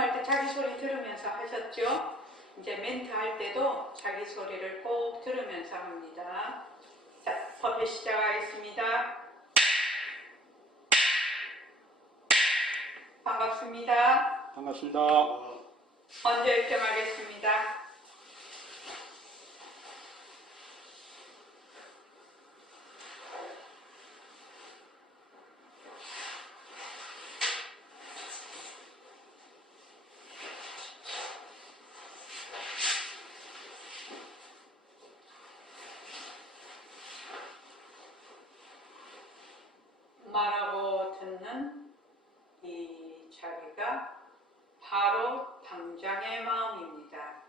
말씀할 때 자기 소리 들으면서 하셨죠? 이제 멘트 할 때도 자기 소리를 꼭 들으면서 합니다. 자, 퍼펫 시작하겠습니다. 반갑습니다. 반갑습니다. 먼저 입장하겠습니다. 말하고 듣는 이 자리가 바로 당장의 마음입니다.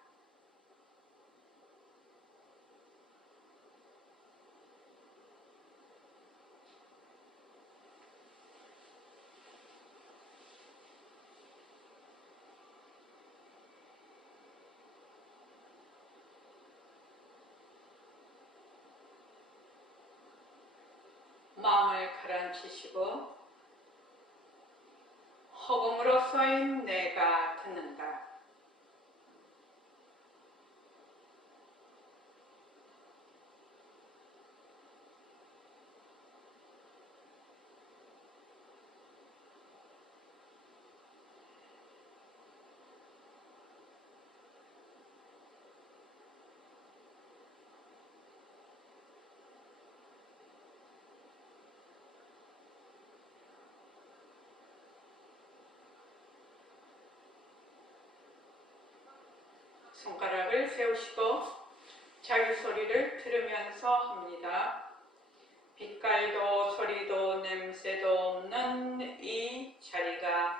마음을 가라앉히시고 허공으로 써인 내가 듣는다. 손가락을 세우시고 자기 소리를 들으면서 합니다. 빛깔도 소리도 냄새도 없는 이 자리가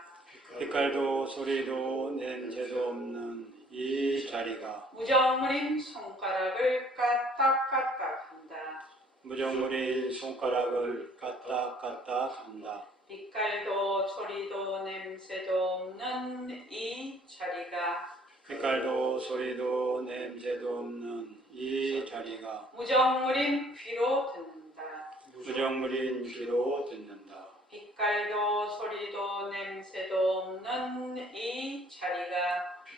빛깔도 소리도 냄새도 없는 이 자리가 무정물인 손가락을 까딱까딱 한다. 무정물인 손가락을 까딱까딱 한다. 빛깔도 소리도 냄새도 없는 이 자리가 빛깔도 소리도 냄새도 없는 이 자리가 무정물인 귀로 듣는다. 무정물인 귀로 듣는다. 빛깔도 소리도 냄새도 없는 이 자리가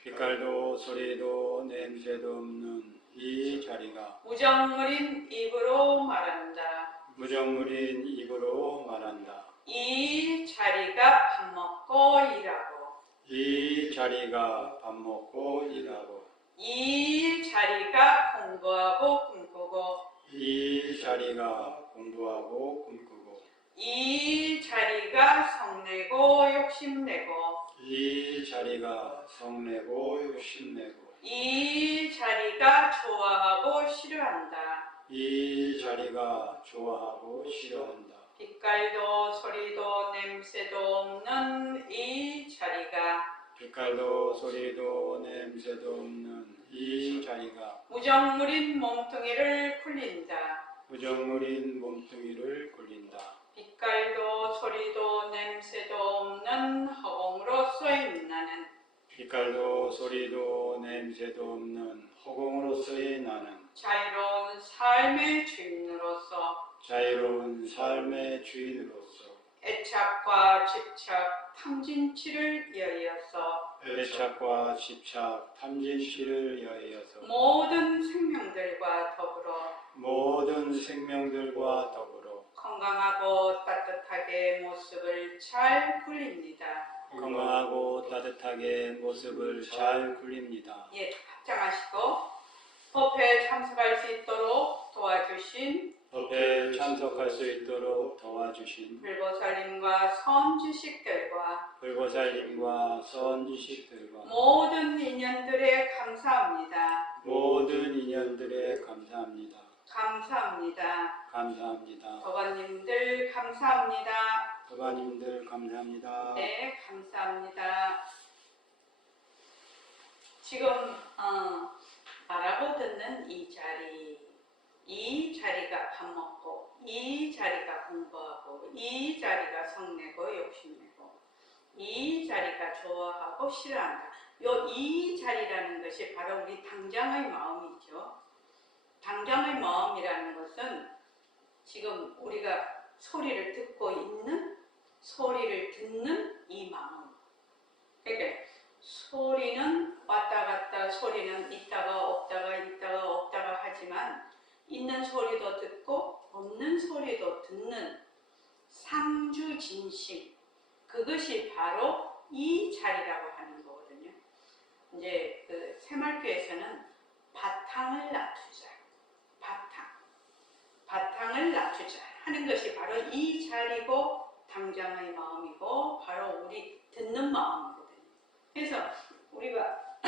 빛깔도 소리도 냄새도 없는 이 자리가 무정물인 입으로 말한다. 무정물인 입으로 말한다. 이 자리가 밥 먹고 일하고 이 자리가 밥 먹고 일하고 이 자리가 공부하고 꿈꾸고 이 자리가 공부하고 꿈꾸고 이 자리가 성내고 욕심내고 이 자리가 성내고 욕심내고 이 자리가 좋아하고 싫어한다. 이 자리가 좋아하고 싫어한다. 빛깔도 소리도 냄새도 없는 이 자리가 빛깔도 소리도 냄새도 없는 이 자리가 무정물인 몸뚱이를 굴린다. 무정물인 몸뚱이를 굴린다. 빛깔도 소리도 냄새도 없는 허공으로 쏘인 나는 빛깔도 소리도 냄새도 없는 허공으로서의 나는 자유로운 삶의 주인으로서 자유로운 삶의 주인으로서 애착과 집착, 탐진치를 여의어서 애착과 집착, 탐진치를 여의어서 모든 생명들과 더불어 모든 생명들과 더불어 건강하고 따뜻하게 모습을 잘 굴립니다. 건강하고 따뜻하게 모습을 잘 굴립니다. 예, 합장하시고 법회에 참석할 수 있도록 도와주신 법회에 참석할 수 있도록 도와주신 불보살님과 선지식들과 불보살님과 선지식들과 모든 인연들에 감사합니다. 모든 인연들에 감사합니다. 감사합니다. 감사합니다. 법안님들 감사합니다. 법안님들 감사합니다. 네, 감사합니다. 지금 말하고 듣는 이 자리가 밥 먹고, 이 자리가 공부하고, 이 자리가 성내고 욕심내고, 이 자리가 좋아하고 싫어한다. 이 자리라는 것이 바로 우리 당장의 마음이죠. 당장의 마음이라는 것은 지금 우리가 소리를 듣고 있는, 소리를 듣는 이 마음. 그러니까 소리는 있다가 없다가 있다가 없다가 하지만 있는 소리도 듣고 없는 소리도 듣는 상주진심, 그것이 바로 이 자리라고 하는 거거든요. 이제 그 새말교에서는 바탕을 낮추자, 바탕을 낮추자 하는 것이 바로 이 자리고 당장의 마음이고 바로 우리 듣는 마음이거든요. 그래서 우리가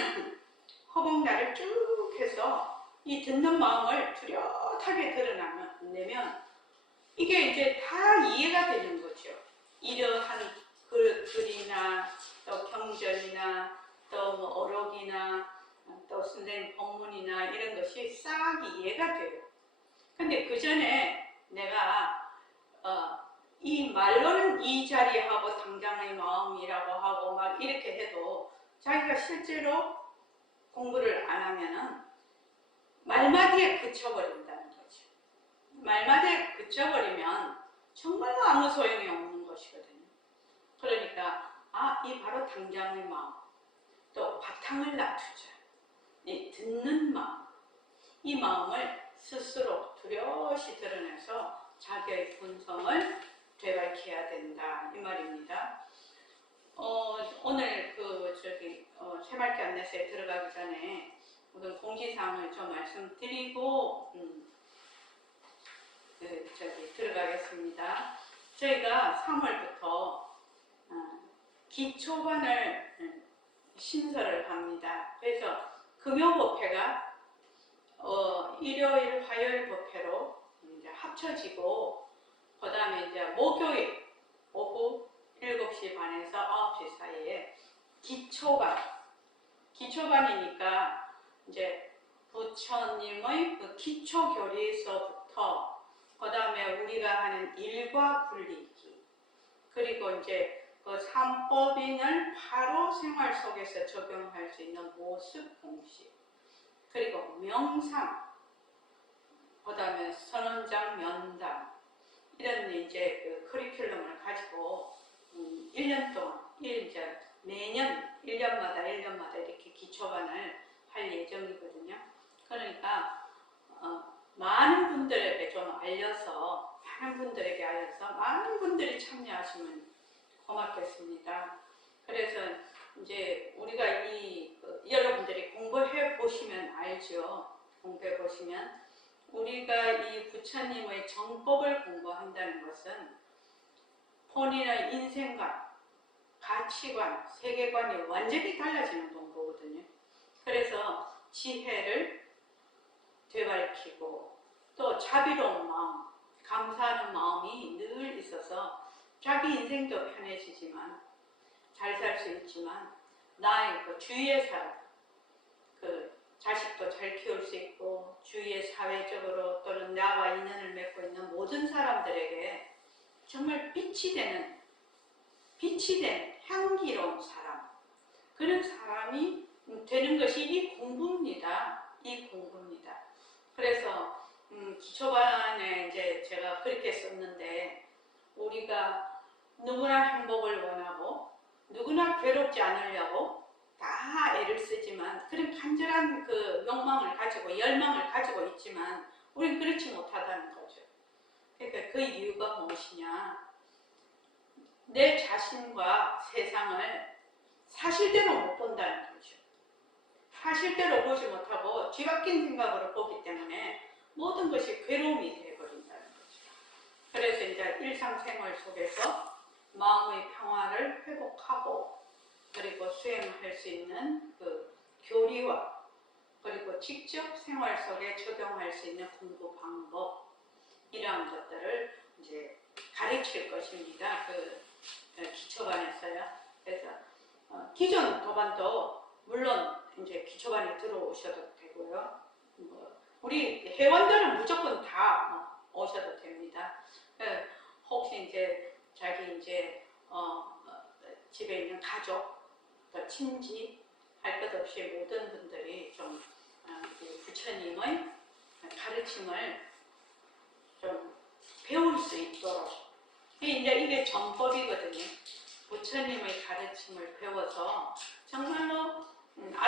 허공자를 쭉 해서 이 듣는 마음을 뚜렷하게 드러내면 이게 이제 다 이해가 되는 거죠. 이러한 글이나 또 경전이나 또 뭐 어록이나 또 선생님 법문이나 이런 것이 싹 이해가 돼요. 근데 그 전에 내가 이 말로는 이 자리하고 당장의 마음이라고 하고 막 이렇게 해도 자기가 실제로 공부를 안 하면은 말마디에 그쳐버린다는 거죠. 말마디에 그쳐버리면 정말로 아무 소용이 없는 것이거든요. 그러니까 이 바로 당장의 마음, 또 바탕을 낮추자, 이 듣는 마음, 이 마음을 스스로 뚜렷이 드러내서 자기의 본성을 되밝혀야 된다 이 말입니다. 오늘 새말기 안내서에 들어가기 전에 우선 공지사항을 좀 말씀드리고 들어가겠습니다. 저희가 3월부터 기초반을 신설을 합니다. 그래서 금요법회가 일요일, 화요일 법회로 이제 합쳐지고, 그 다음에 이제 목요일 오후 7시 반에서 9시 사이에 기초반이니까 이제 부처님의 그 기초교리에서부터 그 다음에 우리가 하는 일과 굴리기, 그리고 이제 그 삼법인을 바로 생활 속에서 적용할 수 있는 모습 공식, 그리고 명상, 그 다음에 선언장 면담, 이런 이제 그 커리큘럼을 가지고 1년 동안, 이제 매년 1년마다 이렇게 기초반을 할 예정이거든요. 그러니까 많은 분들에게 좀 알려서, 많은 분들이 참여하시면 고맙겠습니다. 그래서 이제 우리가 여러분들이 공부해 보시면 알죠. 공부해 보시면 우리가 이 부처님의 정법을 공부한다는 것은 본인의 인생관, 가치관, 세계관이 완전히 달라지는 공부거든요. 그래서 지혜를 되밝히고 또 자비로운 마음, 감사하는 마음이 늘 있어서 자기 인생도 편해지지만, 잘 살 수 있지만, 나의 그 주위의 사람, 그 자식도 잘 키울 수 있고, 주위의 사회적으로 또는 나와 인연을 맺고 있는 모든 사람들에게 정말 빛이 되는 향기로운 사람, 그런 사람이 되는 것이 이 공부입니다. 그래서 기초반에 이제 제가 그렇게 썼는데, 우리가 누구나 행복을 원하고 누구나 괴롭지 않으려고 다 애를 쓰지만, 그런 간절한 그 욕망을 가지고 열망을 가지고 있지만 우리는 그렇지 못하다는 거죠. 그러니까 그 이유가 무엇이냐, 내 자신과 세상을 사실대로 못 본다는 거죠. 사실대로 보지 못하고 뒤바뀐 생각으로 보기 때문에 모든 것이 괴로움이 되어버린다는 거죠. 그래서 이제 일상생활 속에서 마음의 평화를 회복하고, 그리고 수행할 수 있는 그 교리와, 그리고 직접 생활 속에 적용할 수 있는 공부 방법, 이러한 것들을 이제 가르칠 것입니다. 그 기초반에서요. 그래서 기존 도반도 물론 이제 기초반에 들어오셔도 되고요. 우리 회원들은 무조건 다 오셔도 됩니다. 혹시 이제 자기 이제 집에 있는 가족, 또 친지 할 것 없이 모든 분들이 좀 부처님의 가르침을 좀 배울 수 있도록, 이게 정법이거든요. 부처님의 가르침을 배워서 정말로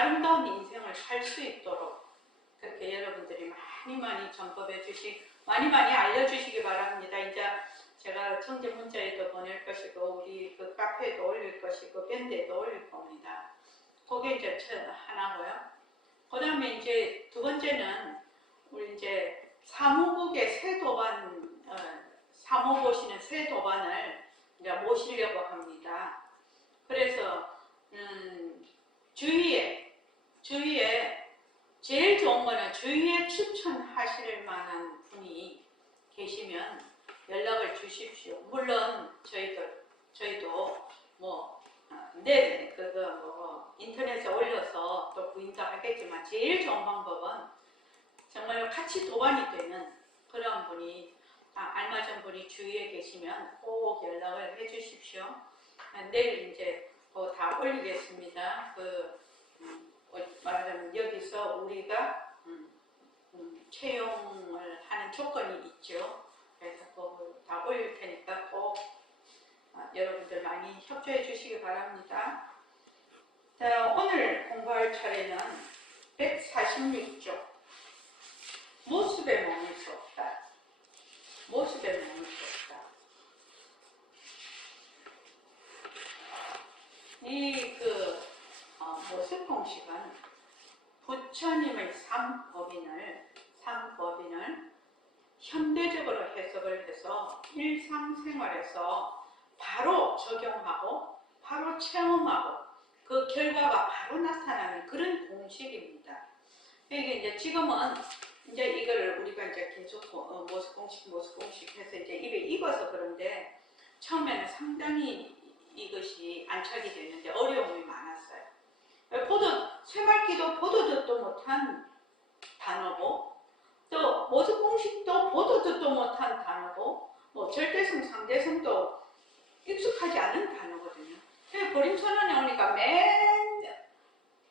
아름다운 인생을 살 수 있도록 그렇게 여러분들이 많이 전법해 많이 알려주시기 바랍니다. 이제 제가 청제 문자에도 보낼 것이고 우리 그 카페에도 올릴 것이고 밴드에도 올릴 겁니다. 그게 이제 하나고요. 그 다음에 이제 두 번째는 우리 이제 사무국의 새 도반, 사무 보시는 새 도반을 이제 모시려고 합니다. 그래서 주위에 제일 좋은 거는 주위에 추천하실 만한 분이 계시면 연락을 주십시오. 물론 저희도 뭐 인터넷에 올려서 또 부인도 하겠지만 제일 좋은 방법은 정말 같이 도반이 되는 그런 분이 알맞은 분이 주위에 계시면 꼭 연락을 해주십시오. 내일 이제 다 올리겠습니다. 말하자면 여기서 우리가 채용을 하는 조건이 있죠. 그래서 다 올릴 테니까 꼭 여러분들 많이 협조해 주시기 바랍니다. 자, 오늘 공부할 차례는 146쪽 모습에 머물 수 없다. 모습에 머물 수 없다. 이 모습 공식은 부처님의 삼법인을 현대적으로 해석을 해서 일상생활에서 바로 적용하고 바로 체험하고 그 결과가 바로 나타나는 그런 공식입니다. 이게 이제 지금은 이제 이걸 우리가 이제 계속 모습 공식 해서 이제 입에 익어서 그런데 처음에는 상당히 이것이 안착이 되는데 어려움이 많았어요. 새말기도 보도 듣도 못한 단어고 또 모습 공식도 보도 듣도 못한 단어고 뭐 절대성 상대성도 익숙하지 않은 단어거든요. 보림선언에 오니까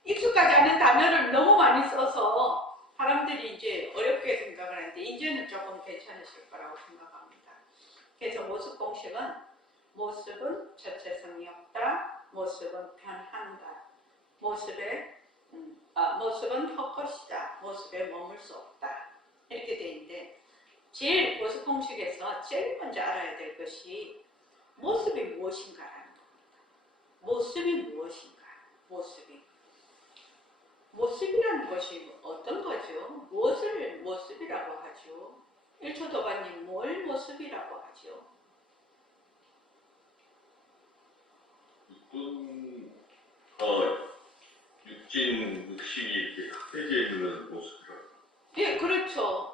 익숙하지 않은 단어를 너무 많이 써서 사람들이 이제 어렵게 생각을 하는데 이제는 조금 괜찮으실 거라고 생각합니다. 그래서 모습 공식은 모습은 자체성이 없다. 모습은 변한다. 모습은 헛것이다. 모습에 머물 수 없다. 이렇게 돼 있는데 제일 모습 공식에서 제일 먼저 알아야 될 것이 모습이 무엇인가라는 겁니다. 모습이 무엇인가? 모습이라는 것이 어떤 거죠? 무엇을 모습이라고 하죠? 1초 도반님 뭘 모습이라고 하죠? 육진 묵식이 이렇게 합해져 있는 모습이라고. 예, 그렇죠.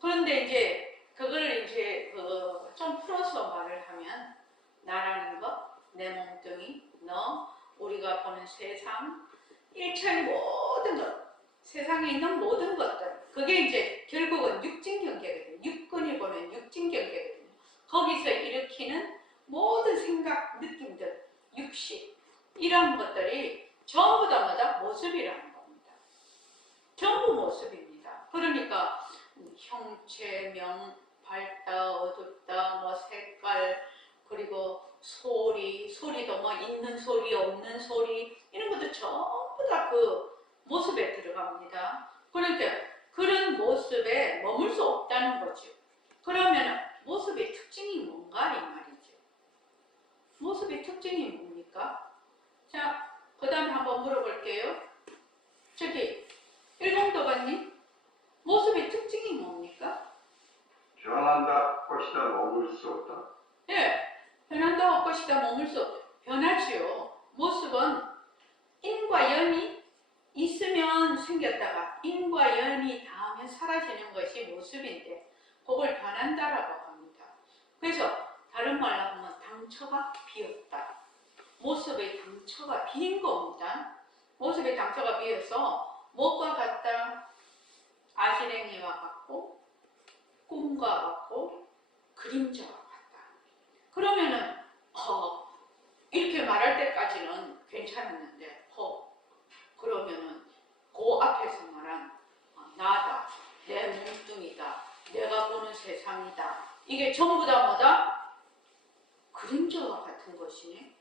그런데 이제 그걸 이제 좀 풀어서 말을 하면 나라는 것, 내 몸뚱이, 너, 우리가 보는 세상, 일체의 모든 것, 세상에 있는 모든 것들, 그게 이제 결국은 육진 경계거든요. 육근이 보면 육진 경계거든요. 거기서 일으키는 모든 생각, 느낌들, 육식 이런 것들이 전부 다 뭐다? 모습이라는 겁니다. 전부 모습입니다. 그러니까 형체, 명, 밝다, 어둡다, 뭐 색깔, 그리고 소리도 뭐 있는 소리, 없는 소리 이런 것도 전부 다 그 모습에 들어갑니다. 그러니까 그런 모습에 머물 수 없다는 거죠. 그러면 모습의 특징이 뭔가 이 말이죠. 모습의 특징이 뭡니까? 자, 그 다음에 한번 물어볼게요. 저기 일봉도반님 모습의 특징이 뭡니까? 변한다, 것이다, 머물 수 없다. 네, 변한다, 것이다, 머물 수 없다. 변하지요. 모습은 인과 연이 있으면 생겼다가 인과 연이 닿으면 사라지는 것이 모습인데 그걸 변한다라고 합니다. 그래서 다른 말로 하면 당처가 비었다. 모습의 당처가 빈 겁니다. 모습의 당처가 비어서 무엇과 같다? 아지랭이와 같고 꿈과 같고 그림자와 같다. 그러면은 이렇게 말할 때까지는 괜찮았는데 그러면은 그 앞에서 말한 나다, 내 몸뚱이다, 내가 보는 세상이다. 이게 전부 다 뭐다? 그림자와 같은 것이네.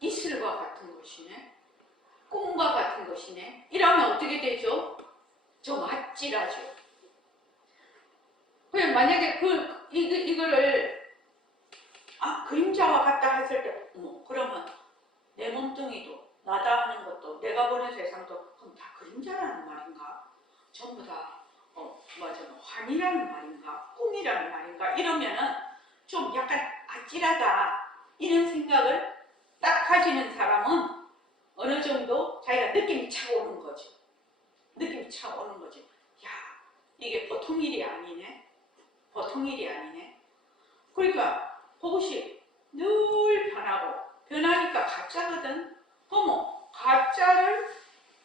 이슬과 같은 것이네. 꿈과 같은 것이네. 이러면 어떻게 되죠? 좀 아찔하죠. 그럼 만약에 이거를 그림자와 같다 했을 때, 그러면 내 몸뚱이도 나다 하는 것도 내가 보는 세상도 그럼 다 그림자라는 말인가? 전부 다 환이라는 말인가? 꿈이라는 말인가? 이러면은 좀 약간 아찔하다 이런 생각을 딱 가지는 사람은 어느 정도 자기가 느낌이 착 오는 거지. 느낌이 착 오는 거지. 야, 이게 보통 일이 아니네. 보통 일이 아니네. 그러니까 그것이 늘 변하니까 가짜거든. 어머, 가짜를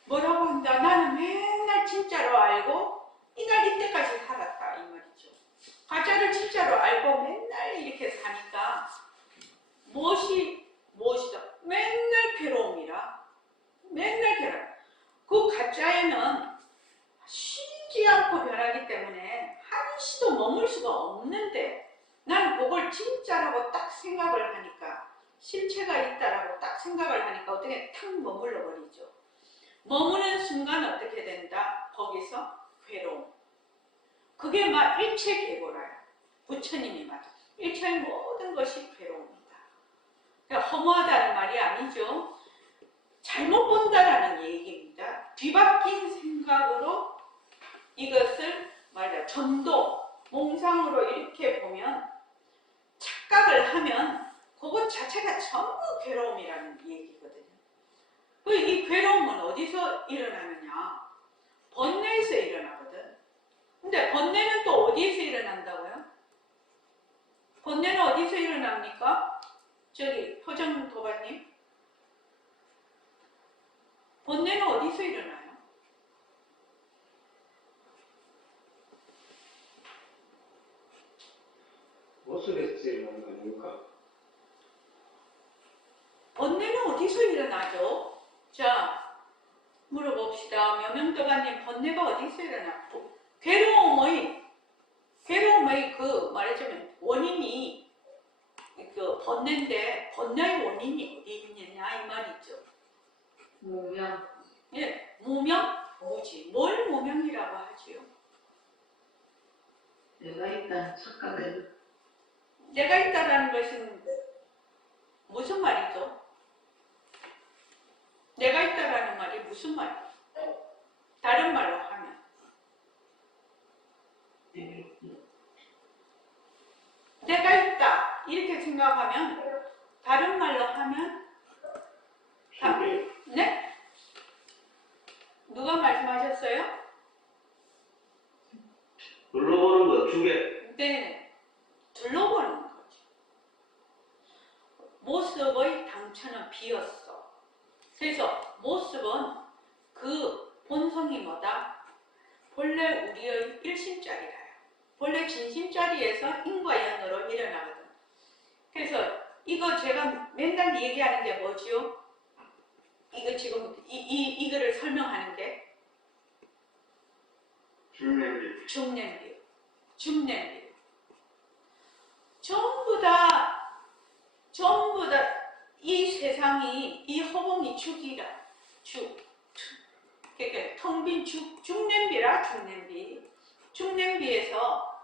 뭐라고 한다. 나는 맨날 진짜로 알고 이날 이때까지 살았다 이 말이죠. 가짜를 진짜로 알고 맨날 이렇게 사니까 무엇이다. 맨날 괴로움이라. 맨날 괴로움. 그 가짜에는 쉬지 않고 변하기 때문에 한시도 머물 수가 없는데 나는 그걸 진짜라고 딱 생각을 하니까 실체가 있다라고 딱 생각을 하니까 어떻게 탁 머물러 버리죠. 머무는 순간 어떻게 된다? 거기서 괴로움. 그게 막 일체계고라요. 부처님이 말 일체의 모든 것이 괴로움이다. 그러니까 허무하다는 말이 아니죠. 잘못 본다라는 얘기입니다. 뒤바뀐 생각으로 이것을 전도, 몽상으로 이렇게 보면 착각을 하면 그것 자체가 전부 괴로움이라는 얘기거든요. 이 괴로움은 어디서 일어나느냐? 번뇌에서 일어나거든. 근데 번뇌는 또 어디에서 일어난다고요? 번뇌는 어디서 일어납니까? 저기 효정 도반님, 번뇌는 어디서 일어나요? 모습에서 일어나는 거 아닙니까? 번뇌는 어디서 일어나죠? 자, 물어봅시다. 명명도반님, 번뇌가 어디서 일어나? 괴로움의 말하자면 원인이 번뇌인데 번뇌의 원인이 어디 있느냐 이 말이죠. 무명. 예, 무명? 뭐지? 뭘 무명이라고 하지요? 내가 일단 착각을. 내가 있다라는 것은 무슨 말이죠? 내가 있다라는 말이 무슨 말이에요? 다른 말로 하면 내가 있다 이렇게 생각하면 다른 말로 하면 네? 누가 말씀하셨어요? 둘러보는 거 주게. 네, 둘러보는 거죠. 모습의 당처는 비었어. 그래서 모습은 그 본성이 뭐다? 본래 우리의 일심짜리라요. 본래 진심짜리에서 인과 연으로 일어나거든. 그래서 이거 제가 맨날 얘기하는 게 뭐지요? 이거 지금 이거를 설명하는 게 중년기. 중냄비. 전부 다 이 세상이 이 허공이 죽이라. 그러니까 텅 빈 중냄비라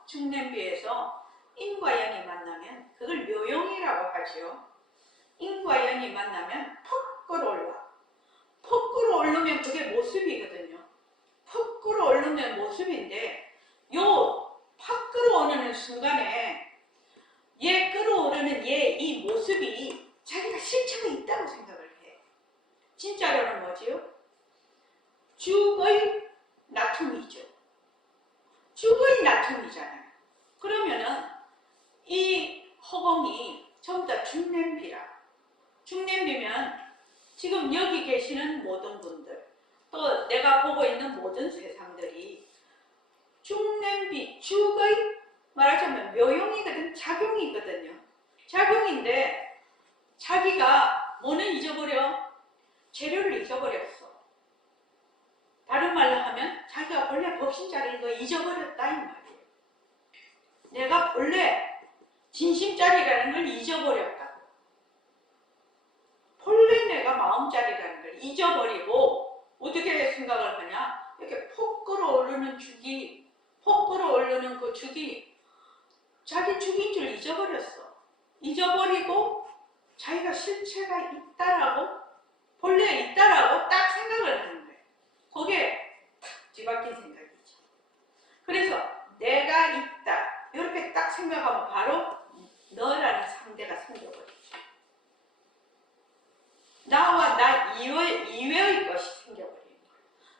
중냄비에서 인과 연이 만나면 그걸 묘용이라고 하죠. 인과 연이 만나면 퍽 끌어올라. 퍽 끌어오르면 그게 모습이거든요. 퍽 끌어오르면 모습인데 요 팍 끌어오르는 순간에 얘 끌어오르는 이 모습이 자기가 실체가 있다고 생각을 해. 진짜로는 뭐지요? 죽의 나툼이죠. 죽의 나툼이잖아요. 그러면은 이 허공이 전부 다 중냄비라. 중냄비면 지금 여기 계시는 모든 분들, 또 내가 보고 있는 모든 세상들이 중냄비, 죽의 말하자면 묘용이거든, 작용이거든요. 작용인데 자기가 뭐는 잊어버려? 재료를 잊어버렸어. 다른 말로 하면 자기가 본래 법신자리인 거 잊어버렸다 이 말이에요. 내가 본래 진심자리라는 걸 잊어버렸다고. 본래 내가 마음자리라는 걸 잊어버리고 어떻게 생각을 하냐? 이렇게 폭 끌어오르는 죽이, 폭 끌어오르는 그 죽이 자기 죽인 줄 잊어버렸어. 잊어버리고 자기가 실체가 있다라고, 본래 있다라고 딱 생각을 하는 거예요. 그게 탁 뒤바뀐 생각이죠. 그래서 내가 있다 이렇게 딱 생각하면 바로 너라는 상대가 생겨버리죠. 나와 나 이외의 것이 생겨버리는 거예요.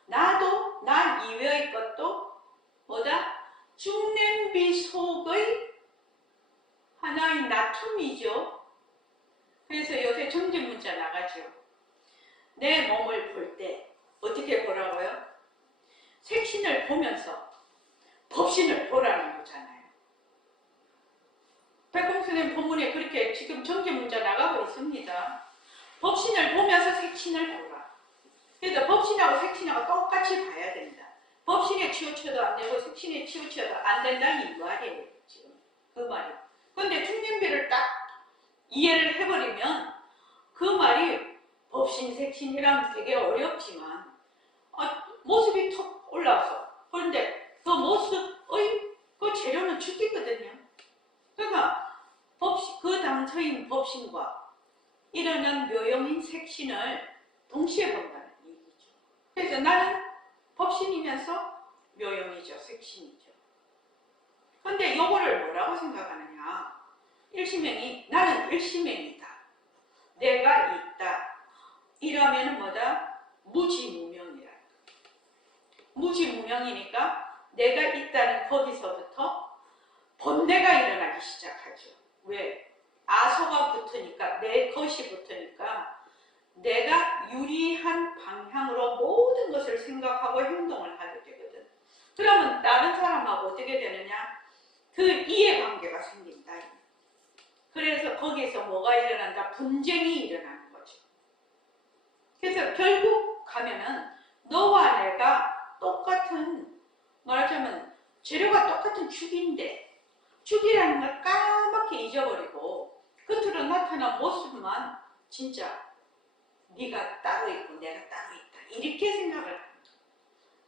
나도 나 이외의 것도 뭐다? 중냄비 속의 하나의 나툼이죠. 그래서 요새 정제문자 나가죠. 내 몸을 볼 때 어떻게 보라고요? 색신을 보면서 법신을 보라는 거잖아요. 백공선생님 본문에 그렇게 지금 정제문자 나가고 있습니다. 법신을 보면서 색신을 보라. 그래서 법신하고 색신하고 똑같이 봐야 된다. 법신에 치우쳐도 안 되고 색신에 치우쳐도 안 된다는 이 말이에요. 지금 그 말이. 그런데 중년비를 딱 이해를 해버리면 그 말이 법신, 색신이라면 되게 어렵지만 모습이 턱 올라와서 그런데 그 모습의 그 재료는 죽기거든요. 그러니까 그 당처인 법신과 일어난 묘용인 색신을 동시에 본다는 얘기죠. 그래서 나는 법신이면서 묘용이죠. 색신이죠. 그런데 요거를 뭐라고 생각하느냐? 일시명이 나는 일시명이다. 내가 있다. 이러면은 뭐다? 무지무명이라. 무지무명이니까 내가 있다는 거기서부터 번뇌가 일어나기 시작하죠. 왜? 아소가 붙으니까, 내 것이 붙으니까 내가 유리한 방향으로 모든 것을 생각하고 행동을 하게 되거든. 그러면 다른 사람하고 어떻게 되느냐? 그 이해관계가 생긴다. 그래서 거기에서 뭐가 일어난다? 분쟁이 일어나는 거죠. 그래서 결국 가면은 너와 내가 똑같은, 말하자면 재료가 똑같은 죽인데 죽이라는 걸 까맣게 잊어버리고 겉으로 나타난 모습만 진짜 네가 따로 있고 내가 따로 있다 이렇게 생각을 합니다.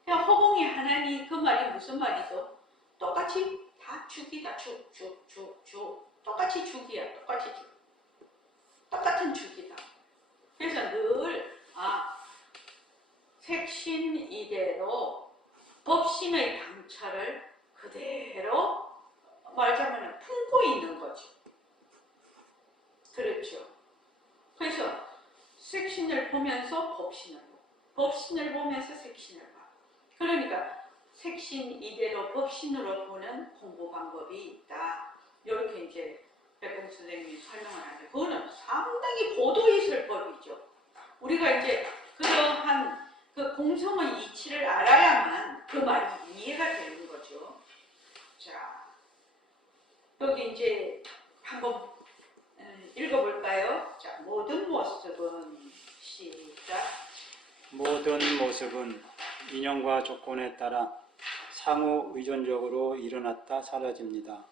그냥 허공이 하나니 그 말이 무슨 말이죠? 똑같이 다 죽이다. 죽. 똑같이 죽이야. 똑같은 죽이다. 그래서 늘 색신 이대로 법신의 당처를 그대로 말하자면 품고 있는 거죠. 그렇죠. 그래서 색신을 보면서 법신을 보고, 법신을 보면서 색신을 봐. 그러니까 색신 이대로 법신으로 보는 공부 방법이 있다. 이렇게 이제 백공 선생님이 설명을 하는데 그거는 상당히 고도의술법이죠. 우리가 이제 그러한 그 공성의 이치를 알아야만 그 말이 이해가 되는 거죠. 자, 여기 이제 한번 읽어볼까요? 자, 모든 모습은 시작. 모든 모습은 인연과 조건에 따라 상호 의존적으로 일어났다 사라집니다.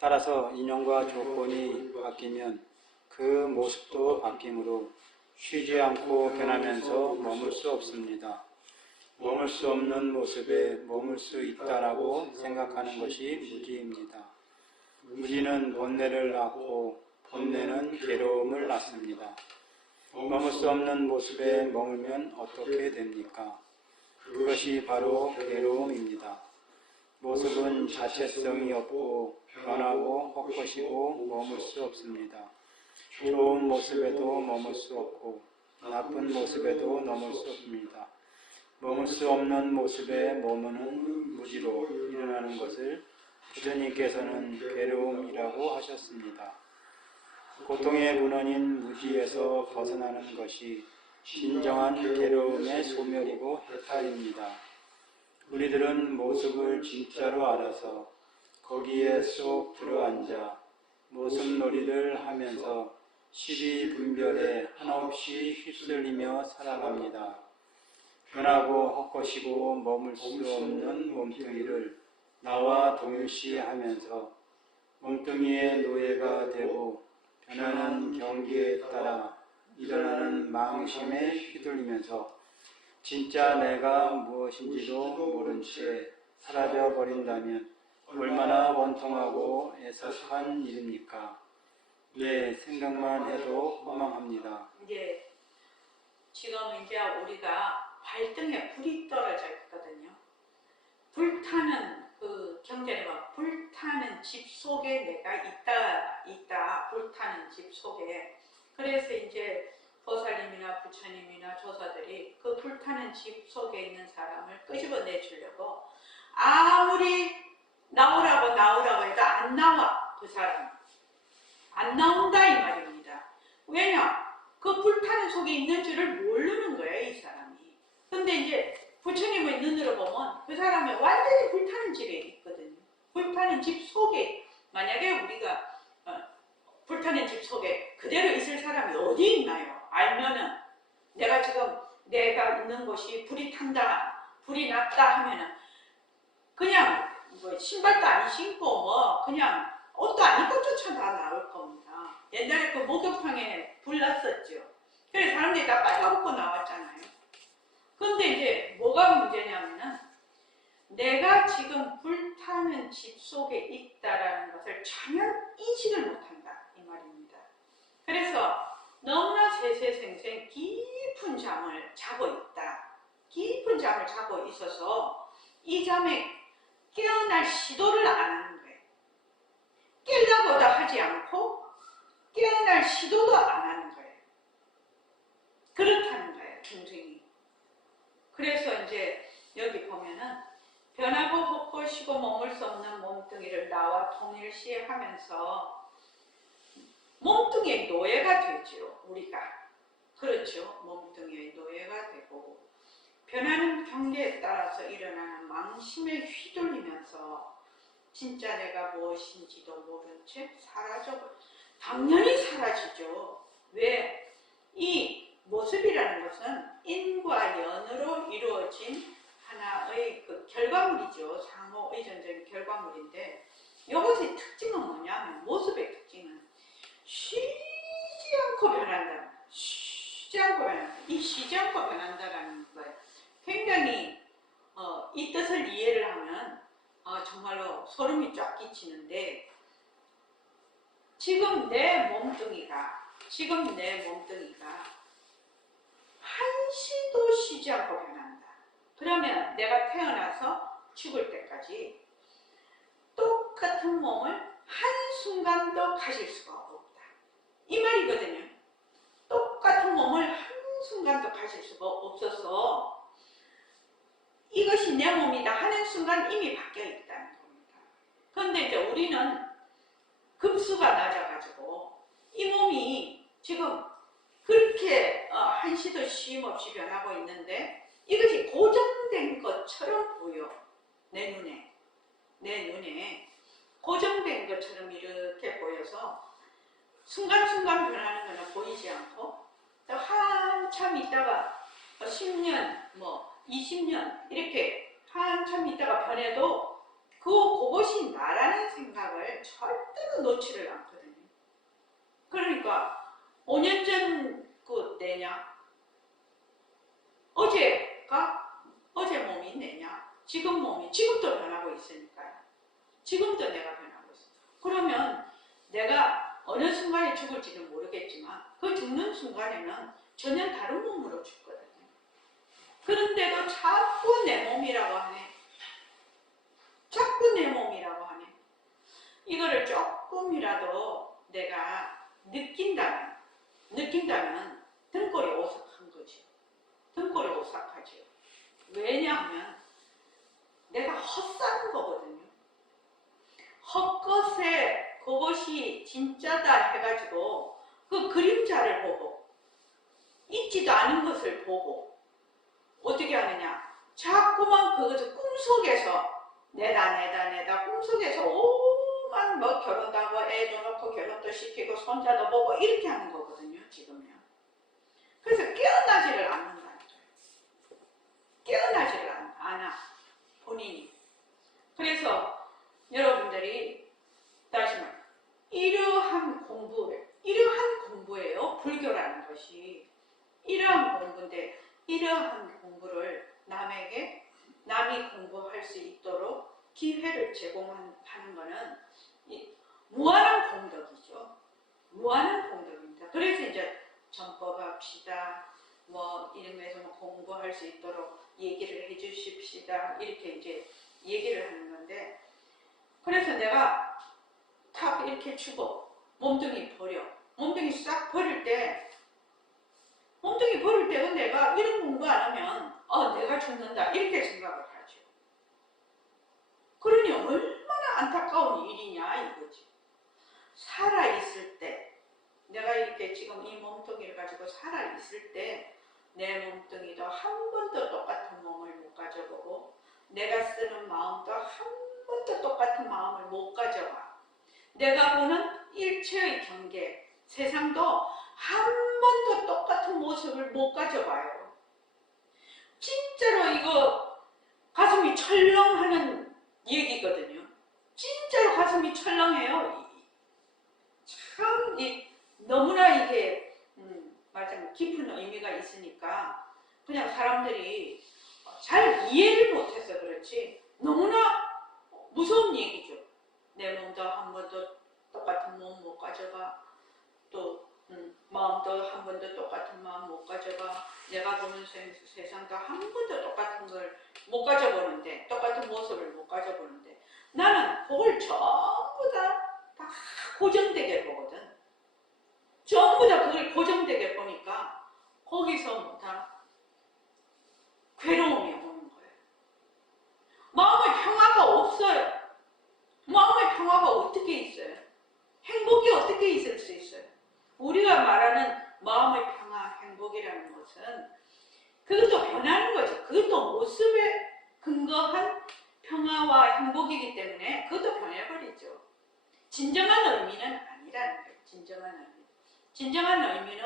따라서 인연과 조건이 바뀌면 그 모습도 바뀌므로 쉬지 않고 변하면서 머물 수 없습니다. 머물 수 없는 모습에 머물 수 있다라고 생각하는 것이 무지입니다. 무지는 번뇌를 낳고 번뇌는 괴로움을 낳습니다. 머물 수 없는 모습에 머물면 어떻게 됩니까? 그것이 바로 괴로움입니다. 모습은 자체성이 없고 변하고 헛것이고 머물 수 없습니다. 좋은 모습에도 머물 수 없고 나쁜 모습에도 머물 수 없습니다. 머물 수 없는 모습에 머무는 무지로 일어나는 것을 부처님께서는 괴로움이라고 하셨습니다. 고통의 근원인 무지에서 벗어나는 것이 진정한 괴로움의 소멸이고 해탈입니다. 우리들은 모습을 진짜로 알아서 거기에 쏙 들어앉아 모습놀이를 하면서 시비분별에 한없이 휩쓸리며 살아갑니다. 변하고 헛것이고 머물 수 없는 몸뚱이를 나와 동일시하면서 몸뚱이의 노예가 되고 변하는 경계에 따라 일어나는 망심에 휘둘리면서 진짜 내가 무엇인지도 모른 채 사라져 버린다면 얼마나 원통하고 애석한 일입니까? 예, 생각만 해도 허망합니다. 이제 지금 이제 우리가 발등에 불이 떨어져 있거든요. 불타는 그 경전에 막 불타는 집 속에 내가 있다. 불타는 집 속에. 그래서 이제 보살님이나 부처님이나 조사들이 그 불타는 집 속에 있는 사람을 끄집어내 주려고 아무리 나오라고 해도 안 나와. 그 사람 안 나온다 이 말입니다. 왜냐? 그 불타는 속에 있는 줄을 모르는 거예요, 이 사람이. 근데 이제 부처님의 눈으로 보면 그 사람이 완전히 불타는 집에 있거든요. 불타는 집 속에, 만약에 우리가 불타는 집 속에 그대로 있을 사람이 어디 있나요? 알면은 내가 지금 내가 있는 곳이 불이 탄다, 불이 났다 하면은 그냥 뭐 신발도 안 신고 뭐 그냥 옷도 안 입고 쫓아 다 나올 겁니다. 옛날에 그 목욕탕에 불 났었죠. 그래서 사람들이 다 빨아먹고 나왔잖아요. 근데 이제 뭐가 문제냐면은 내가 지금 불타는 집 속에 있다라는 것을 전혀 인식을 못한다 이 말입니다. 그래서 너무나 세세생생 깊은 잠을 자고 있다. 깊은 잠을 자고 있어서 이 잠에 깨어날 시도를 안 하는 거예요. 깨려고도 하지 않고 깨어날 시도도 안 하는 거예요. 그렇다는 거예요, 중생이. 그래서 이제 여기 보면은 변하고 헛고 쉬고 머물 수 없는 몸뚱이를 나와 동일시하면서 몸뚱이의 노예가 되죠, 우리가. 그렇죠. 몸뚱이의 노예가 되고 변하는 경계에 따라서 일어나는 망심에 휘둘리면서 진짜 내가 무엇인지도 모른 채 사라져버려. 당연히 사라지죠. 왜? 이 모습이라는 것은 인과 연으로 이루어진 하나의 그 결과물이죠. 상호의존적인 결과물인데 이것의 특징은 뭐냐면, 모습의 특징은 쉬지 않고 변한다. 쉬지 않고 변한다. 이 쉬지 않고 변한다라는 거예요. 굉장히 이 뜻을 이해를 하면 정말로 소름이 쫙 끼치는데, 지금 내 몸뚱이가 한시도 쉬지 않고 변한다. 그러면 내가 태어나서 죽을 때까지 똑같은 몸을 한순간도 가질 수가 없다. 이 말이거든요. 똑같은 몸을 한순간도 가질 수가 없어서 이것이 내 몸이다 하는 순간 이미 바뀌어 있다는 겁니다. 그런데 이제 우리는 급수가 낮아가지고 이 몸이 지금 그렇게 한시도 쉼 없이 변하고 있는데 이것이 고정된 것처럼 보여. 내 눈에 고정된 것처럼 이렇게 보여서 순간순간 변하는 것은 보이지 않고 한참 있다가 10년, 20년 이렇게 한참 있다가 변해도 그것이 나라는 생각을 절대로 놓지를 않거든요. 그러니까 5년 전 그 내냐? 어제 몸이 내냐? 지금 몸이 지금도 변하고 있으니까요. 지금도 내가 변하고 있어. 그러면 내가 어느 순간에 죽을지는 모르겠지만 그 죽는 순간에는 전혀 다른 몸으로 죽거든요. 그런데도 자꾸 내 몸이라고 하네. 자꾸 내 몸이라고 하네. 이거를 조금이라도 내가 느낀다면 등골이 오싹한 거지. 등골이 오싹하죠. 왜냐하면 내가 헛사는 거거든요. 헛것에 그것이 진짜다 해가지고 그 그림자를 보고 있지도 않은 것을 보고 어떻게 하느냐. 자꾸만 그것을 꿈속에서 내다 꿈속에서 오만 결혼도 하고 애도 놓고 결혼도 시키고 손자도 보고 이렇게 하는 거거든요, 지금요. 그래서 깨어나지를 않는다는 거예요. 깨어나지를 않아, 본인이. 그래서 여러분들이 다시 말해, 이러한 공부예요, 불교라는 것이. 이러한 공부인데 이러한 공부를 남이 공부할 수 있도록 기회를 제공하는 거는 무한한 공덕이죠. 무한한 공덕입니다. 그래서 이제 전법합시다. 뭐 이런 거에서 뭐 공부할 수 있도록 얘기를 해주십시다. 이렇게 이제 얘기를 하는 건데 그래서 내가 탁 이렇게 주고 몸뚱이 버려. 몸뚱이 싹 버릴 때 내가 이런 공부 안 하면 내가 죽는다 이렇게 생각을 하죠. 그러니 얼마나 안타까운 일이냐 이거지. 살아있을 때 내가 이렇게 지금 이 몸뚱이를 가지고 살아있을 때 내 몸뚱이도 한 번도 똑같은 몸을 못 가져보고 내가 쓰는 마음도 한 번도 똑같은 마음을 못 가져봐. 내가 보는 일체의 경계, 세상도 한 번도 똑같은 모습을 못 가져봐요. 진짜로 이거 가슴이 철렁하는 얘기거든요. 진짜로 가슴이 철렁해요. 참 너무나 이게 맞아 깊은 의미가 있으니까 그냥 사람들이 잘 이해를 못해서 그렇지 너무나 무서운 얘기죠. 내 몸도 한 번도 똑같은 몸 못 가져가. 또 마음도 한 번도 똑같은 마음 못 가져가. 내가 보는 세상도 한 번도 똑같은 걸 못 가져보는데 똑같은 모습을 못 가져보는데 나는 그걸 전부 다 고정되게 보거든. 전부 다 그걸 고정되게 보니까 거기서 다 괴로움이 오는 거예요. 마음의 평화가 없어요. 마음의 평화가 어떻게 있어요? 행복이 어떻게 있을 수 있어요? 우리가 말하는 마음의 평화, 행복이라는 것은 그것도 변하는 거죠. 그것도 모습에 근거한 평화와 행복이기 때문에 그것도 변해버리죠. 진정한 의미는 아니라는 거예요. 진정한 의미는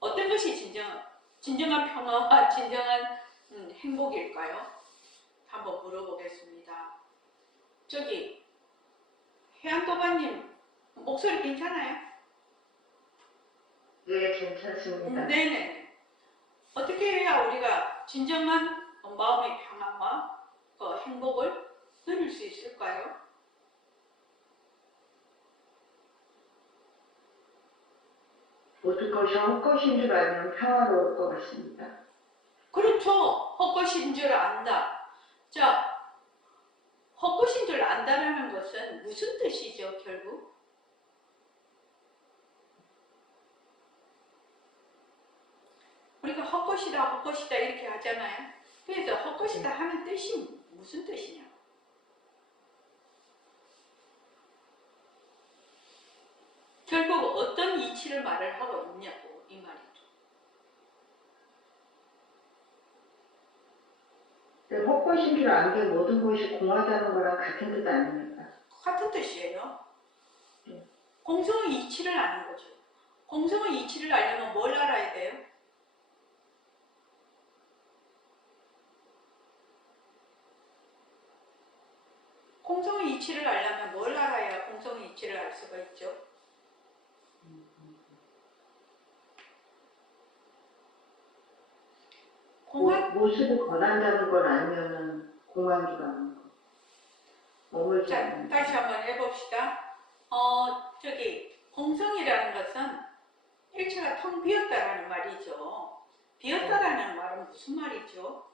어떤 것이 진정한 평화와 진정한 행복일까요? 한번 물어보겠습니다. 저기 해안도반님 목소리 괜찮아요? 네, 괜찮습니다. 네네. 어떻게 해야 우리가 진정한 마음의 평화와 행복을 누릴 수 있을까요? 모든 것이 헛것인 줄 알면 평화로울 것 같습니다. 그렇죠. 헛것인 줄 안다. 자, 헛것인 줄 안다라는 것은 무슨 뜻이죠, 결국? 우리가 헛것이다 이렇게 하잖아요. 그래서 헛것이다 하는 뜻이 무슨 뜻이냐? 결국 어떤 이치를 말을 하고 있냐고 이 말이죠. 헛것인 줄 안 게 모든 것이 공하다는 거랑 같은 뜻 아닙니까? 같은 뜻이에요. 공성의 이치를 아는 거죠. 공성의 이치를 알려면 뭘 알아야 돼요? 공성의 이치를 알려면 뭘 알아야 공성의 이치를 알 수가 있죠? 모습이 권한다는 걸 알면은 공한 줄 아는 거. 머물지 자, 않는 거. 다시 한번 해봅시다. 공성이라는 것은 일체가 텅 비었다라는 말이죠. 비었다라는 말은 무슨 말이죠?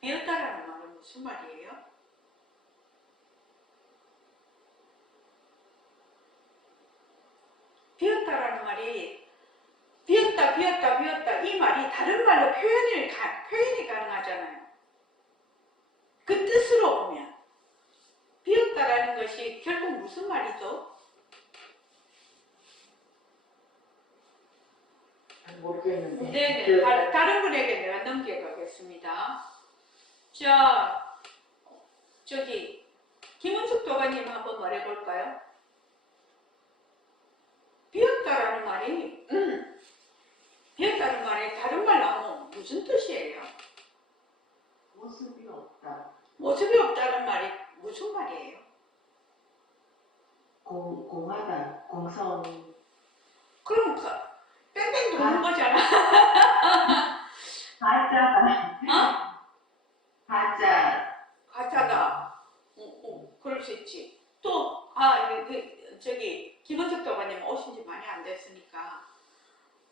비었다라는 말은 무슨 말이에요? 비었다라는 말이 비었다 이 말이 다른 말로 표현이 가능하잖아요. 그 뜻으로 보면 비었다라는 것이 결국 무슨 말이죠? 모르겠는데. 네네. 다른 분에게 내가 넘겨가겠습니다. 자, 저기 김은숙 도가님 한번 말해볼까요? 비었다라는 말이 비었다는 말이 다른 말 나오면 무슨 뜻이에요? 모습이 없다. 모습이 없다는 말이 무슨 말이에요? 공하다. 공성. 그럼 뺑뺑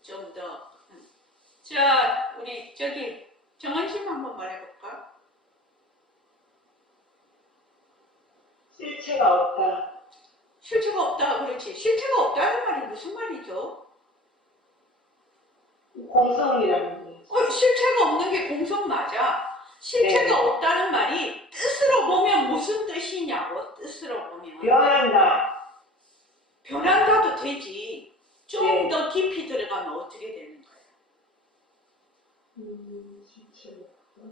좀 더. 자, 우리 저기 정원심 한번 말해볼까? 실체가 없다. 실체가 없다. 그렇지. 실체가 없다는 말이 무슨 말이죠? 공성이라는 게. 실체가 없는 게 공성 맞아. 실체가 네. 없다는 말이 뜻으로 보면 무슨 뜻이냐고. 뜻으로 보면 변한다. 변한다도 되지. 좀 네. 더 깊이 들어가면 어떻게 되는 거야? 실체가 없다.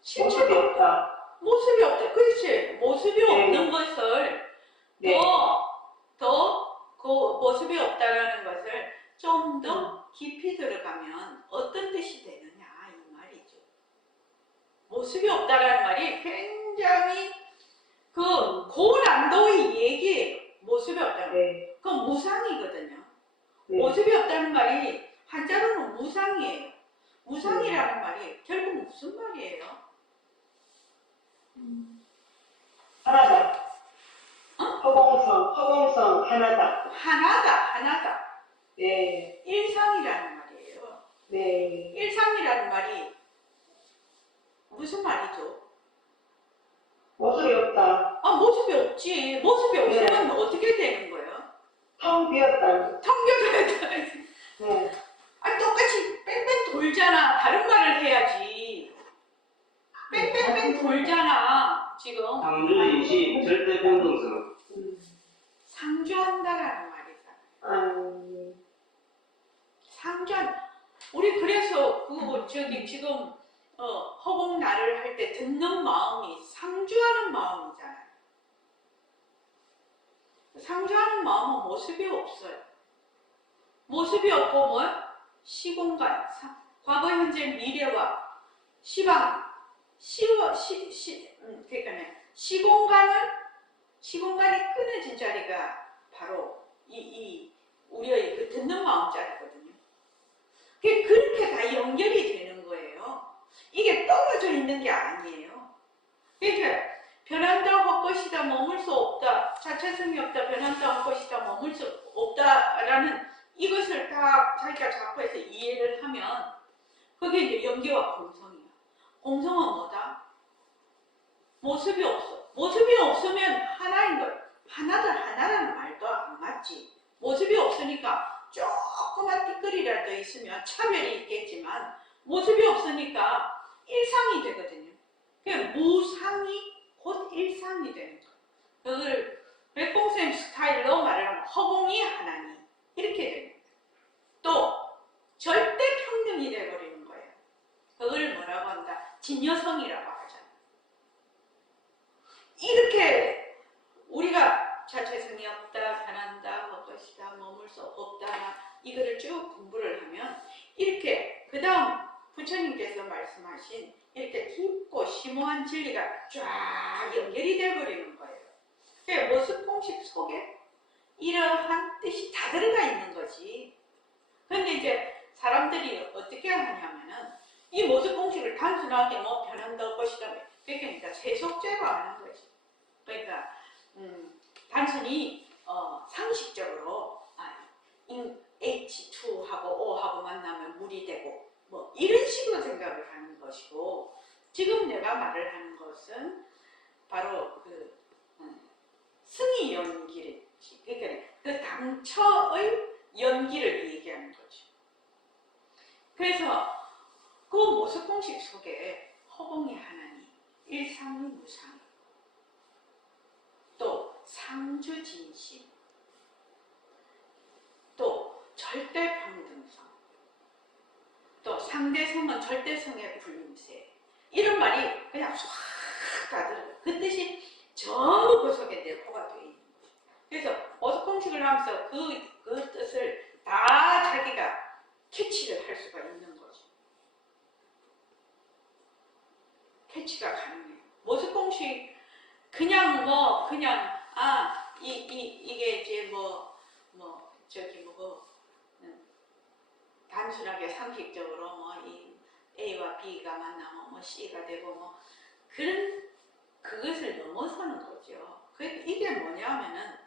모습이 실체가 없다. 모습이 없다. 그렇지. 모습이 네. 없는 것을 네. 그 모습이 없다라는 것을 좀 더 깊이 들어가면 어떤 뜻이 되느냐 이 말이죠. 모습이 없다라는 말이 굉장히 그 고난도의 얘기예요. 모습이 없다는 말. 네. 그건 무상이거든요. 네. 모습이 없다는 말이 한자로는 무상이에요. 무상이라는 말이 결국 무슨 말이에요? 하나다. 허공성 하나다. 하나다. 네. 일상이라는 말이에요. 네. 일상이라는 말이 무슨 말이죠? 모습이 없다. 모습이 없지. 모습이 없으면 어떻게 되는 거예요? 텅 비었다. 텅겨져야 네. 아니 똑같이 뺑뺑 돌잖아. 다른 말을 해야지. 뺑뺑뺑 돌잖아. 지금 상주인식 절대평등성. 상주한다라는 말이잖아. 네. 상주한. 우리 그래서 저기 지금 허공날을 할 때 듣는 마음이 상주하는 마음이잖아요. 상주하는 마음은 모습이 없어요. 모습이 없고 뭐? 시공간, 과거, 현재, 미래와 시방, 그러니까 시공간이 끊어진 자리가 바로 우리의 그 듣는 마음자리거든요. 그렇게 다 연결이 되는 거예요. 이게 떨어져 있는 게 아니에요. 그러니까 변한다, 헛것이다, 머물 수 없다, 자체성이 없다, 변한다, 헛것이다, 머물 수 없다라는 이것을 다 자기가 자꾸 해서 이해를 하면 그게 이제 연계와 공성이야. 공성은 뭐다? 모습이 없어. 모습이 없으면 하나인 거야. 하나라는 말도 안 맞지. 모습이 없으니까 조그만 띠끌이라도 있으면 차별이 있겠지만 모습이 없으니까 일상이 되거든요. 무상이 곧 일상이 되는 거예요. 그걸 백봉쌤 스타일로 말하면 허공이 하나니 이렇게 됩니다. 또 절대 평등이 되어버리는 거예요. 그걸 뭐라고 한다? 진여성이라고 하잖아요. 이렇게 우리가 자체성이 없다, 변한다, 헛것이다, 머물 수 없다 이거를 쭉 공부를 하면 이렇게 그 다음 부처님께서 말씀하신 이렇게 깊고 심오한 진리가 쫙 연결이 되어버리는 거예요. 그러니까 모습 공식 속에 이러한 뜻이 다 들어가 있는 거지. 근데 이제 사람들이 어떻게 하냐면은 이 모습 공식을 단순하게 뭐 변한다 것이다 그러니까 세속죄로 하는 거지. 그러니까 단순히 상식적으로 H2하고 O하고 만나면 물이 되고 뭐 이런 식으로 생각을 하는 것이고 지금 내가 말을 하는 것은 바로 그 승의 연기를 그러니까 그 당처의 연기를 얘기하는 거죠. 그래서 그 모습 공식 속에 허공이 하나니 일상이 무상이 또 상주진심 또 절대평등성 또 상대성은 절대성의 불림세 이런 말이 그냥 싹 다 들어요. 그 뜻이 전부 그 속에 내포가 되어 있는 거죠. 그래서 모습 공식을 하면서 그 뜻을 다 자기가 캐치를 할 수가 있는 거죠. 캐치가 가능해요. 모습 공식 그냥 이게 이제 단순하게 상식적으로 이 A와 B가 만나면 C가 되고 그것을 넘어서는 거죠. 이게 뭐냐면은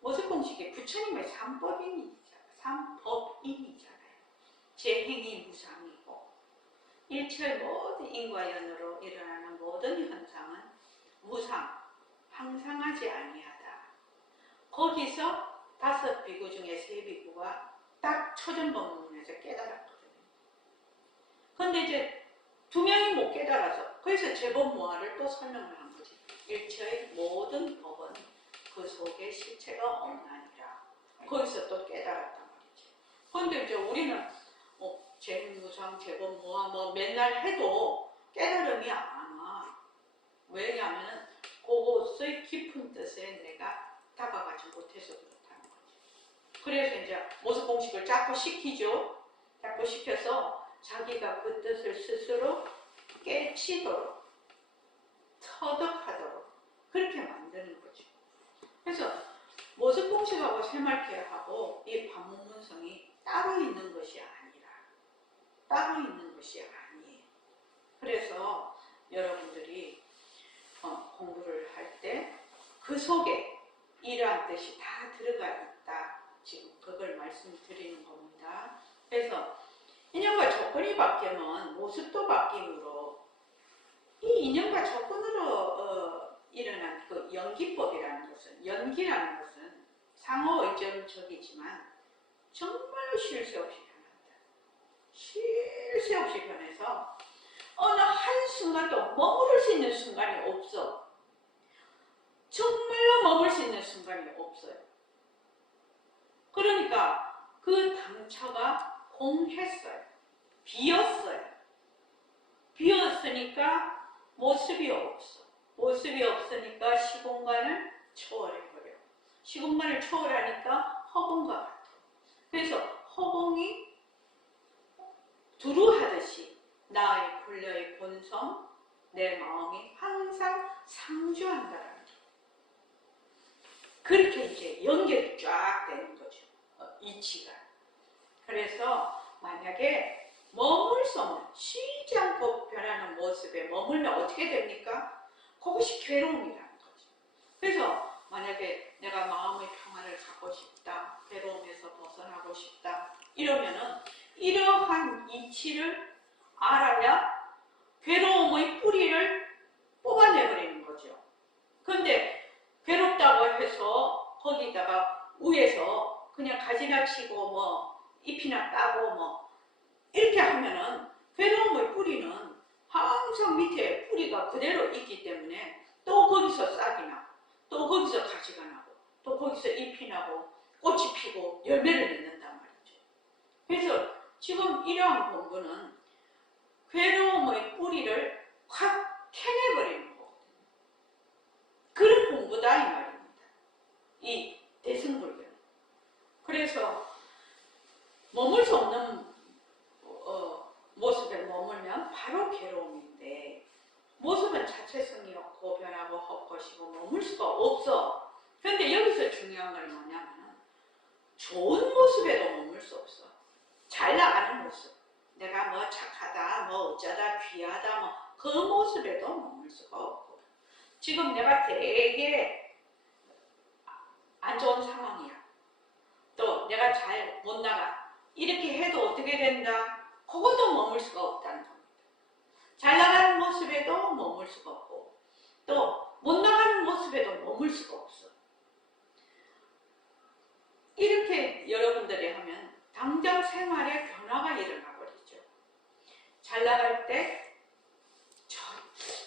모습 공식이 부처님의 삼법인이잖아요. 제 행위 무상이고 일체의 모든 인과연으로 일어나는 모든 현상은 무상, 항상하지 아니하다. 거기서 5 비구 중에 3 비구가 딱 초전법문에서 깨달았거든요. 근데 이제 2명이 못 깨달아서 그래서 제법모아를 또 설명을 한 거지. 일체의 모든 법은 그 속에 실체가 없나니라. 거기서 또 깨달았단 말이지. 근데 이제 우리는 제무상, 제법모아 뭐 맨날 해도 깨달음이 안 와. 왜냐하면 그것의 깊은 뜻에 내가 다가가지 못해서 그렇다는 거지. 그래서 이제 모습 공식을 자꾸 시키죠. 자꾸 시켜서 자기가 그 뜻을 스스로 깨치도록, 터득하도록 그렇게 만드는 거죠. 그래서 모습 공식하고 새말케하고 이 반문문성이 따로 있는 것이 아니라 따로 있는 것이 아니에요. 그래서 여러분들이 공부를 할 때 그 속에 이러한 뜻이 다 들어가 있다. 지금 그걸 말씀드리는 겁니다. 그래서 인연과 조건이 바뀌면 모습도 바뀌므로 이 인연과 조건으로 일어난 그 연기법이라는 것은, 연기라는 것은 상호의존적이지만 정말로 쉴 새 없이 변한다. 쉴 새 없이 변해서 어느 한순간도 머무를 수 있는 순간이 없어. 정말로 머물 수 있는 순간이 없어요. 그러니까 그 당처가 공했어요. 비었어요. 비었으니까 모습이 없어. 모습이 없으니까 시공간을 초월해버려. 시공간을 초월하니까 허공과 같아. 그래서 허공이 두루하듯이 나의 본래의 본성, 내 마음이 항상 상주한다라는 거예요. 그렇게 이제 연결이 쫙 되는 거죠. 이치가. 그래서 만약에 머물 수 없는, 쉬지 않고 변하는 모습에 머물면 어떻게 됩니까? 그것이 괴로움이라는 거죠. 그래서 만약에 내가 마음의 평화를 갖고 싶다, 괴로움에서 벗어나고 싶다 이러면은 이러한 이치를 알아야 괴로움의 뿌리를 뽑아내버리는 거죠. 근데 괴롭다고 해서 거기다가 위에서 그냥 가지나 치고 뭐 잎이나 따고 뭐 이렇게 하면은 괴로움의 뿌리는 항상 밑에 뿌리가 그대로 있기 때문에 또 거기서 싹이 나고 또 거기서 가지가 나고 또 거기서 잎이 나고 꽃이 피고 열매를 맺는단 말이죠. 그래서 지금 이러한 공부는 괴로움의 뿌리를 확 캐내버리는 거거든요. 그런 공부다 이 말입니다. 이 대승불교. 그래서 머물 수 없는 모습에 머물면 바로 괴로움인데 모습은 자체성이 없고 변하고 헛것이고 머물 수가 없어. 그런데 여기서 중요한 건 뭐냐면 좋은 모습에도 머물 수 없어. 잘 나가는 모습. 내가 뭐 착하다, 뭐 어쩌다, 귀하다, 뭐 그 모습에도 머물 수가 없고 지금 내가 되게 안 좋은 상황이야. 또 내가 잘 못 나가. 이렇게 해도 어떻게 된다? 그것도 머물 수가 없다는 겁니다. 잘 나가는 모습에도 머물 수가 없고 또 못 나가는 모습에도 머물 수가 없어. 이렇게 여러분들이 하면 당장 생활에 변화가 일어나 버리죠. 잘 나갈 때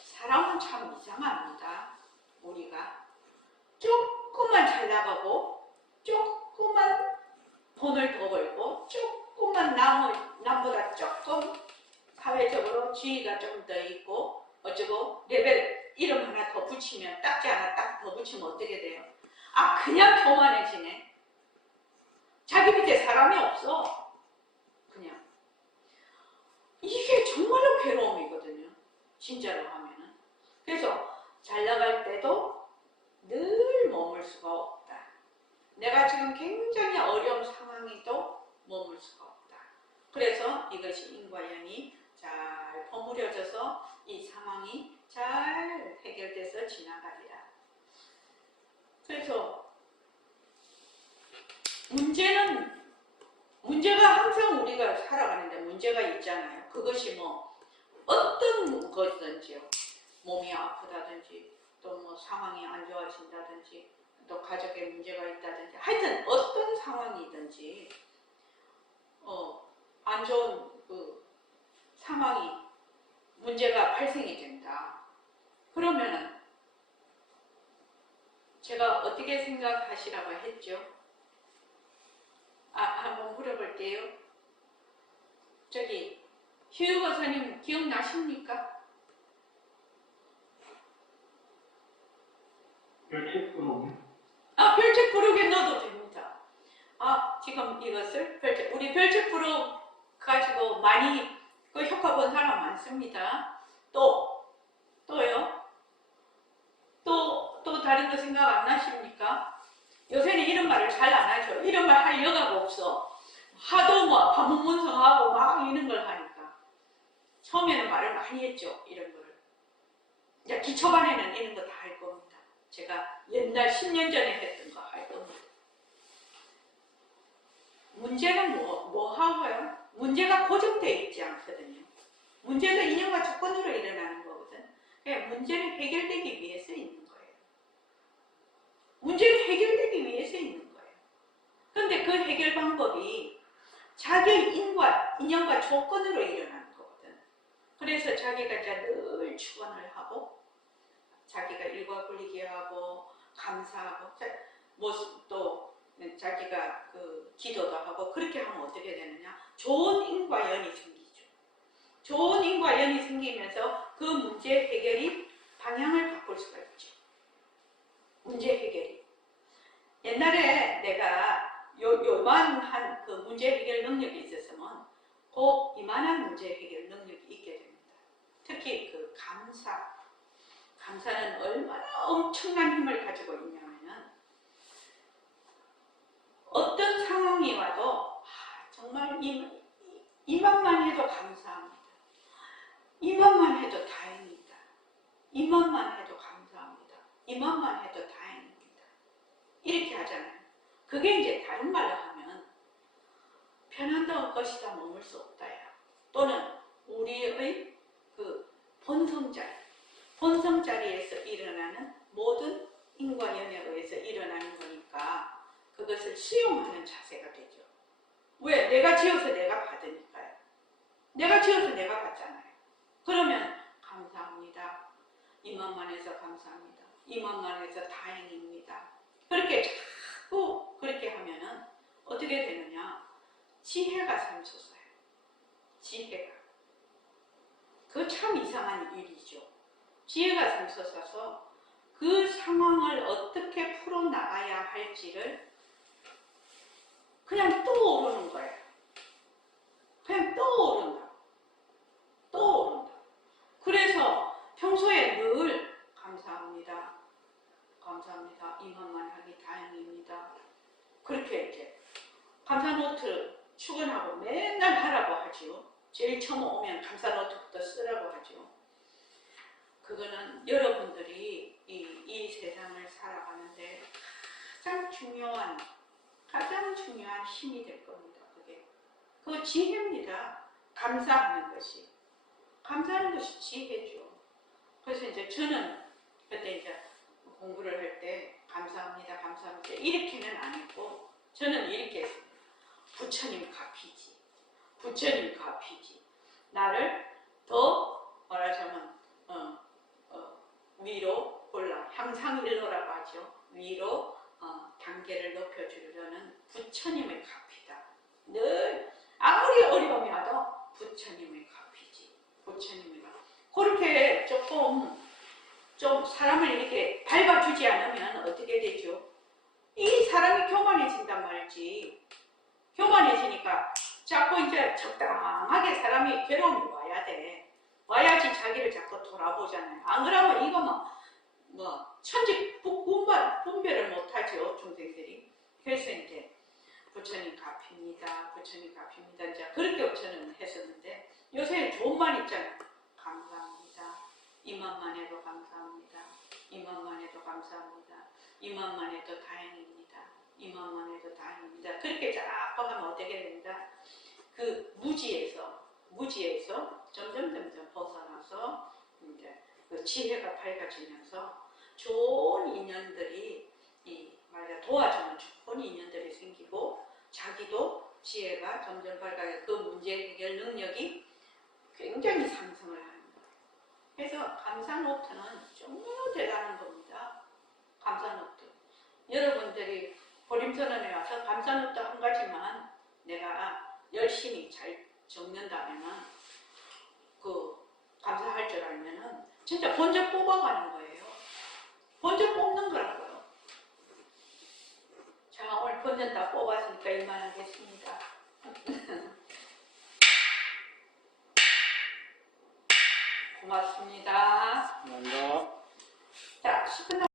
사람은 참 이상합니다. 우리가 조금만 잘 나가고 조금만 돈을 더 벌고 조금만 남보다 조금 사회적으로 지위가 좀 더 있고 어쩌고 레벨 이름 하나 더 붙이면 딱지 하나 딱 더 붙이면 어떻게 돼요? 아 그냥 교만해지네. 자기 밑에 사람이 없어. 그냥 이게 정말로 괴로움이거든요. 진짜로 하면은. 그래서 잘 나갈 때도 늘 머물 수가 없다. 내가 지금 굉장히 어려운 상황이도 머물 수가 없다. 그래서 이것이 인과연이 잘 버무려져서 이 상황이 잘 해결돼서 지나가리라. 그래서 문제는 문제가 항상 우리가 살아가는데 문제가 있잖아요. 그것이 뭐 어떤 것이든지요. 몸이 아프다든지 또 뭐 상황이 안 좋아진다든지 또 가족에 문제가 있다든지 하여튼 어떤 상황이든지 안 좋은 그 상황이 문제가 발생이 된다. 그러면은 제가 어떻게 생각하시라고 했죠? 한번 물어볼게요. 저기 휴유 거사님 기억나십니까? 별책 부록에 넣어도 됩니다. 지금 이것을 우리 별책 부록 가지고 많이 그 효과 본 사람 많습니다. 또요? 또 다른 거 생각 안 나십니까? 요새는 이런 말을 잘 안 하죠. 이런 말 할 여가가 없어. 하도 뭐 반문문성하고 막 이런 걸 하니까. 처음에는 말을 많이 했죠. 이런 거를. 이제 기초반에는 이런 거 다 할 겁니다. 제가 옛날 10년 전에 했던 거 할 겁니다. 문제는 뭐 하고요? 문제가 고정되어 있지 않거든요. 문제는 인연과 조건으로 일어나는 거거든. 그러니까 문제는 해결되기 위해서 있는 거예요. 문제는 해결되기 위해서 있는 거예요. 그런데 그 해결 방법이 자기의 인연과 조건으로 일어나는 거거든. 그래서 자기가 이제 늘 축원을 하고 자기가 일과 굴리기 하고 감사하고 또 자기가 그 기도도 하고 그렇게 하면 어떻게 되느냐? 좋은 인과 연이 생기죠. 좋은 인과 연이 생기면서 그 문제 해결이 방향을 바꿀 수가 있죠. 문제 해결이. 옛날에 내가 요만한 그 문제 해결 능력이 있었으면 꼭 이만한 문제 해결 능력이 있게 됩니다. 특히 그 감사는 얼마나 엄청난 힘을 가지고 있냐면은 어떤 상황이 와도 정말 이만만 해도 감사합니다. 이만만 해도 다행이다. 이만만 해도 감사합니다. 이만만 해도 다행입니다. 이렇게 하잖아요. 그게 이제 다른 말로 하면 편한다운 것이다 머물 수 없다야. 또는 우리의 그 본성자리에서 일어나는 모든 인과 연에 의해서 일어나는 거니까 그것을 수용하는 자세가 되죠. 왜? 내가 지어서 내가 받으니까요. 내가 지어서 내가 받잖아요. 그러면 감사합니다. 이만만 해서 감사합니다. 이만만 해서 다행입니다. 그렇게 자꾸 그렇게 하면은 어떻게 되느냐? 지혜가 샘솟아요. 지혜가. 그 참 이상한 일이죠. 지혜가 샘솟아서 그 상황을 어떻게 풀어나가야 할지를 그냥 떠오르는 거예요. 그냥 떠오른다. 그래서 평소에 늘 감사합니다. 감사합니다. 이만만 하기 다행입니다. 그렇게 이제 감사 노트를 출근하고 맨날 하라고 하죠. 제일 처음 오면 감사 노트부터 쓰라고 하죠. 그거는 여러분들이 이 세상을 살아가는데 가장 중요한 힘이 될 겁니다. 그거 지혜입니다. 감사하는 것이. 감사하는 것이 지혜죠. 그래서 이제 저는 그때 이제 공부를 할 때 감사합니다. 이렇게는 안 했고 저는 이렇게 했습니다. 부처님 갚이지. 나를 더 말하자면 위로 올라 향상일로라고 하죠. 위로 단계를 높여주려는 부처님의 갚이다. 늘 아무리 어려움이 와도 부처님의 갚이지. 그렇게 좀 사람을 이렇게 밟아주지 않으면 어떻게 되죠? 이 사람이 교만해진단 말이지. 교만해지니까 자꾸 이제 적당하게 사람이 괴로움이 와야 돼. 와야지 자기를 자꾸 돌아보잖아요. 안 그러면 이거 뭐 천지 분별을 못하죠. 중생들이. 그래서 이제 부처님 갚입니다. 이제 그렇게 저는 했었는데 요새 좋은 말 있잖아요. 감사합니다. 이만만 해도 감사합니다. 이만만 해도 다행입니다. 이만만 보시기만 해도 다행입니다. 그렇게 자꾸 하면 어떻게 됩니다. 그 무지에서 점점 벗어나서 이제 그 지혜가 밝아지면서 좋은 인연들이 말이야 도와주는 좋은 인연들이 생기고 자기도 지혜가 점점 밝아져 그 문제 해결 능력이 굉장히 상승을 합니다. 그래서 감사노트는 정말 대단한 겁니다. 감사노트. 여러분들이 보림선언에 와서 감사노트 한 가지만 내가 열심히 잘 적는다면은 그 감사할 줄 알면은 진짜 번쩍 뽑아가는 거예요. 번쩍 뽑는 거라고요. 자, 오늘 번쩍 다 뽑았으니까 이만하겠습니다. 고맙습니다. 감사합니다. 자, 10분